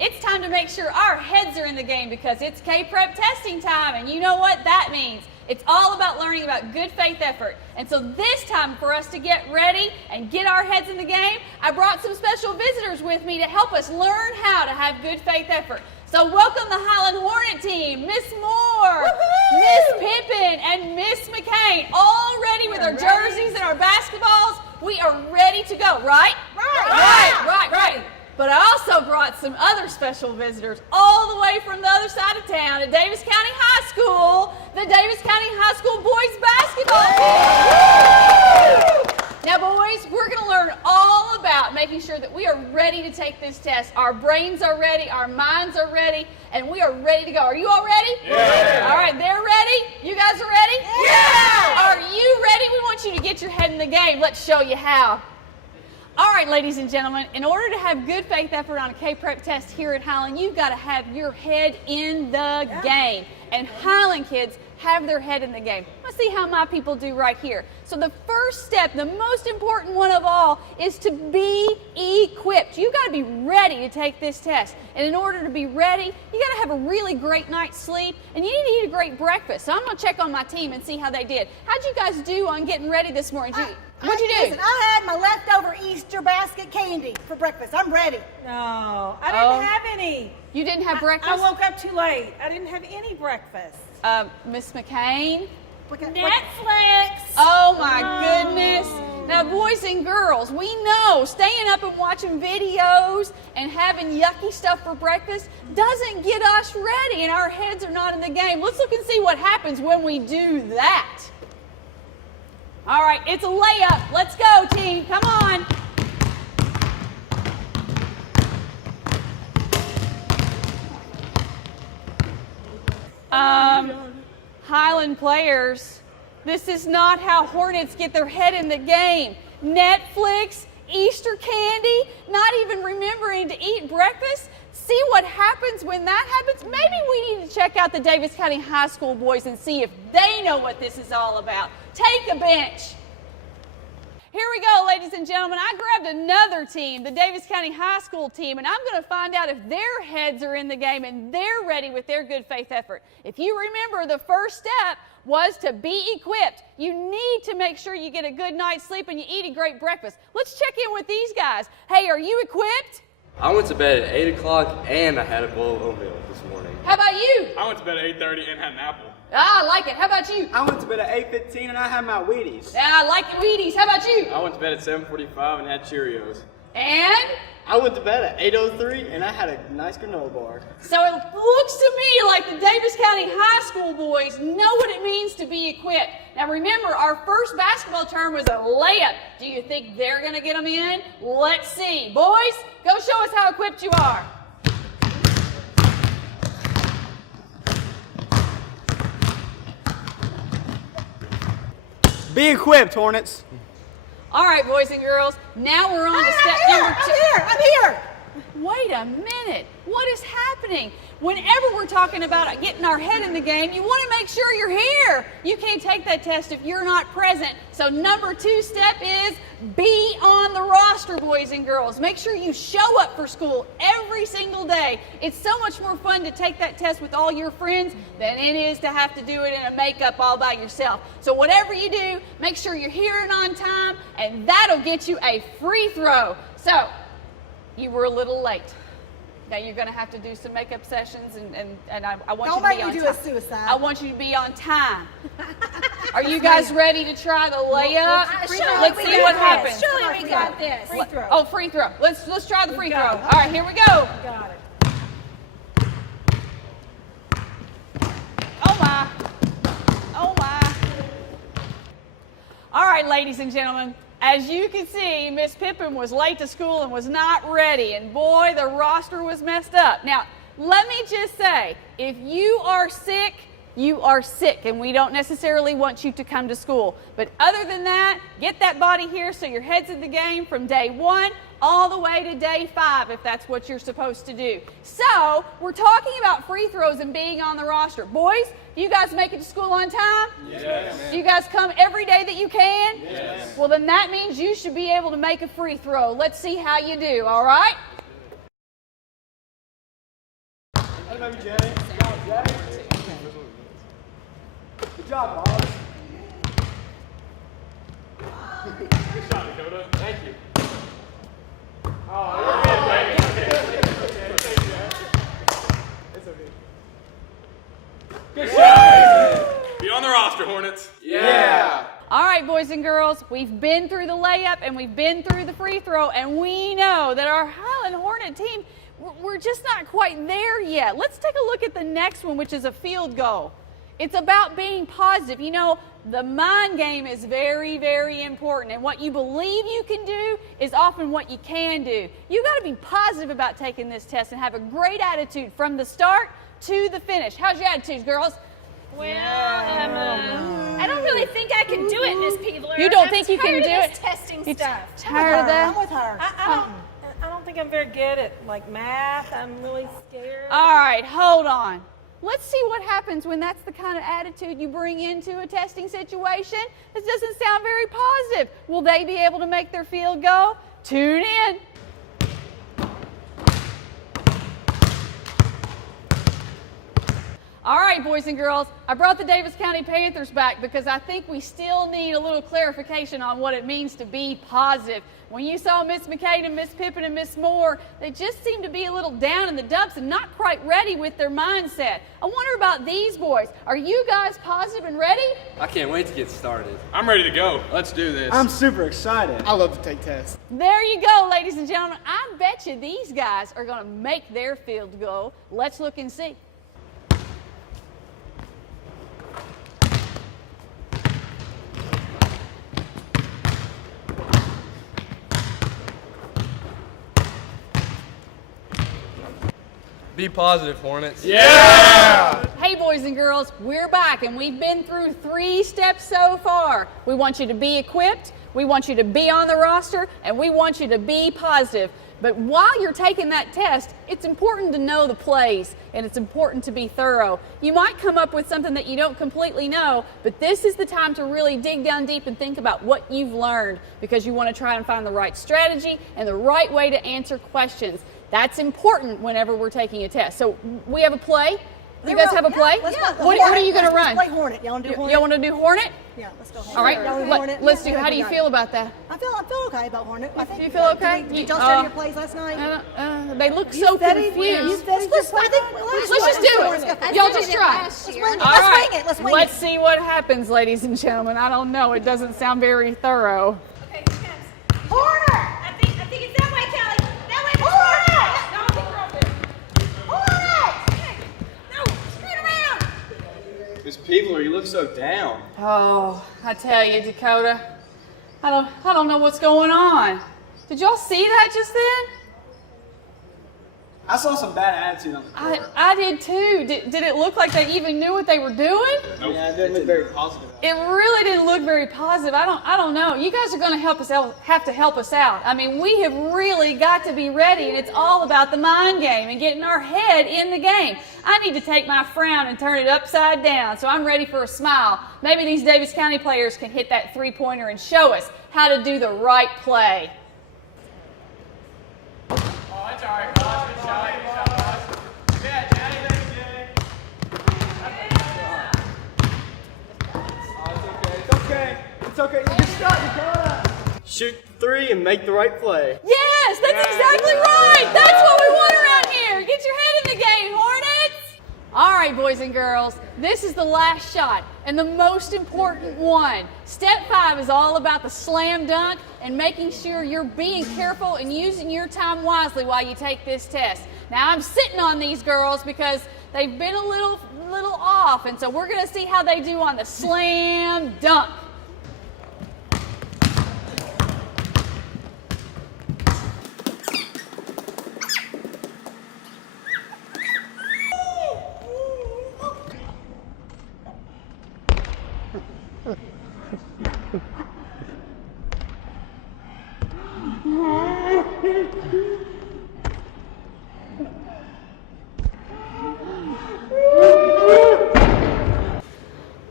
it's time to make sure our heads are in the game because it's KPREP testing time, and you know what that means. It's all about learning about good faith effort. And so this time, for us to get ready and get our heads in the game, I brought some special visitors with me to help us learn how to have good faith effort. So welcome the Highland Hornet team, Miss Moore, Miss Pippin, and Miss McCain, all ready with our jerseys and our basketballs. We are ready to go, right? Right. But I also brought some other special visitors all the way from the other side of town at Davis County High School, the Davis County High School boys basketball team. Now boys, we're going to learn all about making sure that we are ready to take this test. Our brains are ready, our minds are ready, and we are ready to go. Are you all ready? Yeah. All right, they're ready? You guys are ready? Yeah. Are you ready? We want you to get your head in the game. Let's show you how. All right, ladies and gentlemen, in order to have good faith effort on a KPREP test here at Highland, you've got to have your head in the game. And Highland kids have their head in the game. Let's see how my people do right here. So the first step, the most important one of all, is to be equipped. You've got to be ready to take this test. And in order to be ready, you got to have a really great night's sleep, and you need to eat a great breakfast. So I'm going to check on my team and see how they did. How'd you guys do on getting ready this morning? What'd you do? Listen, I had my leftover Easter basket candy for breakfast. I'm ready. No, I didn't have any. You didn't have breakfast? I woke up too late. I didn't have any breakfast. Miss McCain? Netflix. Oh my goodness. Now boys and girls, we know staying up and watching videos and having yucky stuff for breakfast doesn't get us ready, and our heads are not in the game. Let's look and see what happens when we do that. All right, it's a layup. Let's go, team. Come on. Highland players, this is not how Hornets get their head in the game. Netflix, Easter candy, not even remembering to eat breakfast. See what happens when that happens? Maybe we need to check out the Davis County High School boys and see if they know what this is all about. Take a bench. Here we go, ladies and gentlemen. I grabbed another team, the Davis County High School team, and I'm going to find out if their heads are in the game and they're ready with their good faith effort. If you remember, the first step was to be equipped. You need to make sure you get a good night's sleep and you eat a great breakfast. Let's check in with these guys. Hey, are you equipped? I went to bed at 8 o'clock and I had a bowl of oatmeal this morning. How about you? I went to bed at 8:30 and had an apple. Ah, I like it. How about you? I went to bed at 8:15 and I had my Wheaties. Yeah, I like it, Wheaties. How about you? I went to bed at 7:45 and had Cheerios. And? I went to bed at 8:03 and I had a nice granola bar. So it looks to me like the Davis County High School boys know what it means to be equipped. Now remember, our first basketball term was a layup. Do you think they're going to get them in? Let's see. Boys, go show us how equipped you are. Be equipped, Hornets. All right, boys and girls, now we're on to step number 2. I'm here. Wait a minute. What is happening? Whenever we're talking about getting our head in the game, you want to make sure you're here. You can't take that test if you're not present. So number 2 step is be on the roster, boys and girls. Make sure you show up for school every single day. It's so much more fun to take that test with all your friends than it is to have to do it in a makeup all by yourself. So whatever you do, make sure you're here and on time, and that'll get you a free throw. So, you were a little late. Now you're going to have to do some makeup sessions, and I want you to be on time. Don't make me do a suicide. I want you to be on time. Are you guys ready to try the layup? Let's see what happens. Surely we got this. Free throw. Oh, free throw. Let's try the free throw. All right, here we go. Got it. Oh my. Oh my. All right, ladies and gentlemen. As you can see, Miss Pippin was late to school and was not ready, and boy, the roster was messed up. Now, let me just say, if you are sick, you are sick, and we don't necessarily want you to come to school. But other than that, get that body here so your head's in the game from day 1 all the way to day 5, if that's what you're supposed to do. So, we're talking about free throws and being on the roster. Boys, do you guys make it to school on time? Yes. Do you guys come every day that you can? Yes. Well, then that means you should be able to make a free throw. Let's see how you do, all right? Good job, boss. Good shot, Dakota. Thank you. Oh, you're good, baby. Okay. It's okay. Good shot. Be on the roster, Hornets. Yeah. All right, boys and girls, we've been through the layup and we've been through the free throw, and we know that our Highland Hornet team, we're just not quite there yet. Let's take a look at the next one, which is a field goal. It's about being positive. You know, the mind game is very, very important, and what you believe you can do is often what you can do. You got to be positive about taking this test and have a great attitude from the start to the finish. How's your attitude, girls? Well, Emma, I don't really think I can do it, Miss Peebler. You don't think you can do it? Testing You stuff. tired of that? I'm with her. I don't think I'm very good at like math. I'm really scared. All right, hold on. Let's see what happens when that's the kind of attitude you bring into a testing situation. This doesn't sound very positive. Will they be able to make their field goal? Tune in. All right, boys and girls, I brought the Davis County Panthers back because I think we still need a little clarification on what it means to be positive. When you saw Miss McCade and Miss Pippin and Miss Moore, they just seemed to be a little down in the dumps and not quite ready with their mindset. I wonder about these boys. Are you guys positive and ready? I can't wait to get started. I'm ready to go. Let's do this. I'm super excited. I love to take tests. There you go, ladies and gentlemen. I bet you these guys are going to make their field goal. Let's look and see. Be positive, Hornets. Yeah! Hey, boys and girls, we're back, and we've been through 3 steps so far. We want you to be equipped, we want you to be on the roster, and we want you to be positive. But while you're taking that test, it's important to know the plays, and it's important to be thorough. You might come up with something that you don't completely know, but this is the time to really dig down deep and think about what you've learned, because you want to try and find the right strategy and the right way to answer questions. That's important whenever we're taking a test. So we have a play. You guys have a play? What are you going to run? Let's play Hornet. Y'all want to do Hornet? You want to do Hornet? Yeah, let's go Hornet. All right. Y'all do Hornet? Let's do. Yeah, How do you right. feel about that? I feel okay about Hornet. I think You feel okay? Did y'all study your plays last night? They look so studied? confused. You studied your plays? Let's just do it. Y'all just try. Let's wing it. All Let's right. wing it. Let's wing Let's it. see what happens, ladies and gentlemen. I don't know. It doesn't sound very thorough. Okay, here comes. Hornet! I think it's that way, Kelly. That way. Hornet! No, I think we're up there. Hornet! No, screw it around. Miss Peebler, you look so down. Oh, I tell you, Dakota, I don't know what's going on. Did y'all see that just then? I saw some bad attitude on the court. I did too. Did it look like they even knew what they were doing? Yeah, it didn't look very positive. It really didn't look very positive. I don't know. You guys are going to have to help us out. I mean, we have really got to be ready, and it's all about the mind game and getting our head in the game. I need to take my frown and turn it upside down, so I'm ready for a smile. Maybe these Davis County players can hit that three-pointer and show us how to do the right play. Oh, that's all right, boss. Good shot. Good shot, boss. Yeah, Jenny. Thanks, Jenny. It's okay. It's okay. You just got Dakota. Shoot 3 and make the right play. Yes, that's exactly right. That's what we want around here. Get your head in the game, Hornets. All right, boys and girls, this is the last shot and the most important one. Step 5 is all about the slam dunk and making sure you're being careful and using your time wisely while you take this test. Now, I'm sitting on these girls because they've been a little off, and so we're going to see how they do on the slam dunk.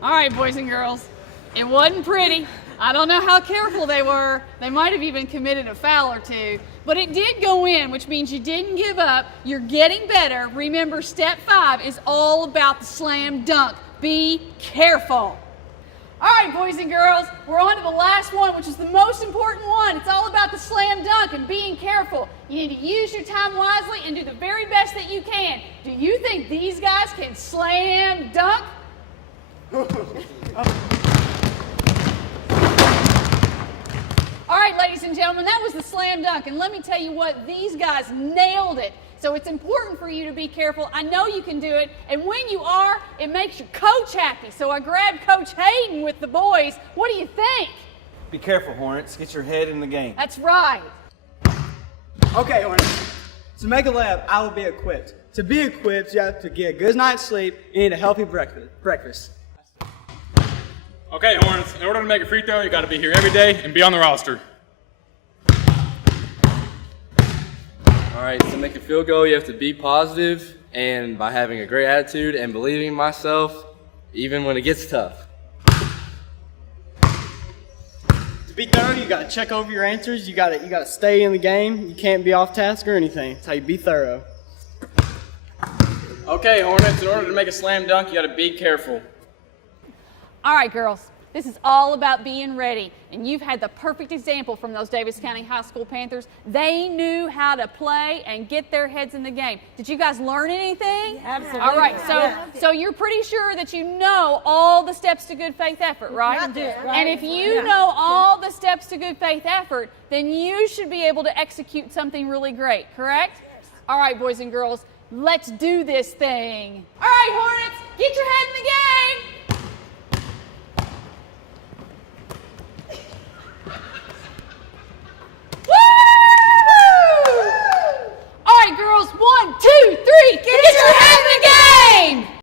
All right, boys and girls, it wasn't pretty. I don't know how careful they were. They might have even committed a foul or two, but it did go in, which means you didn't give up. You're getting better. Remember, step 5 is all about the slam dunk. Be careful. All right, boys and girls, we're on to the last one, which is the most important one. It's all about the slam dunk and being careful. You need to use your time wisely and do the very best that you can. Do you think these guys can slam dunk? All right, ladies and gentlemen, that was the slam dunk. And let me tell you what, these guys nailed it. So it's important for you to be careful. I know you can do it. And when you are, it makes your coach happy. So I grabbed Coach Hayden with the boys. What do you think? Be careful, Hornets. Get your head in the game. That's right. Okay, Hornets. To make a layup, I will be equipped. To be equipped, you have to get a good night's sleep and eat a healthy breakfast. Okay, Hornets, in order to make a free throw, you got to be here every day and be on the roster. All right, to make a field goal, you have to be positive, and by having a great attitude and believing in myself, even when it gets tough. To be thorough, you got to check over your answers. You got to stay in the game. You can't be off task or anything. That's how you be thorough. Okay, Hornets, in order to make a slam dunk, you got to be careful. All right, girls, this is all about being ready. And you've had the perfect example from those Davis County High School Panthers. They knew how to play and get their heads in the game. Did you guys learn anything? Absolutely. All right, so you're pretty sure that you know all the steps to good faith effort, right? I do. And if you know all the steps to good faith effort, then you should be able to execute something really great, correct? All right, boys and girls, let's do this thing. All right, Hornets, get your head in the game. Woo! All right, girls, 1, 2, 3.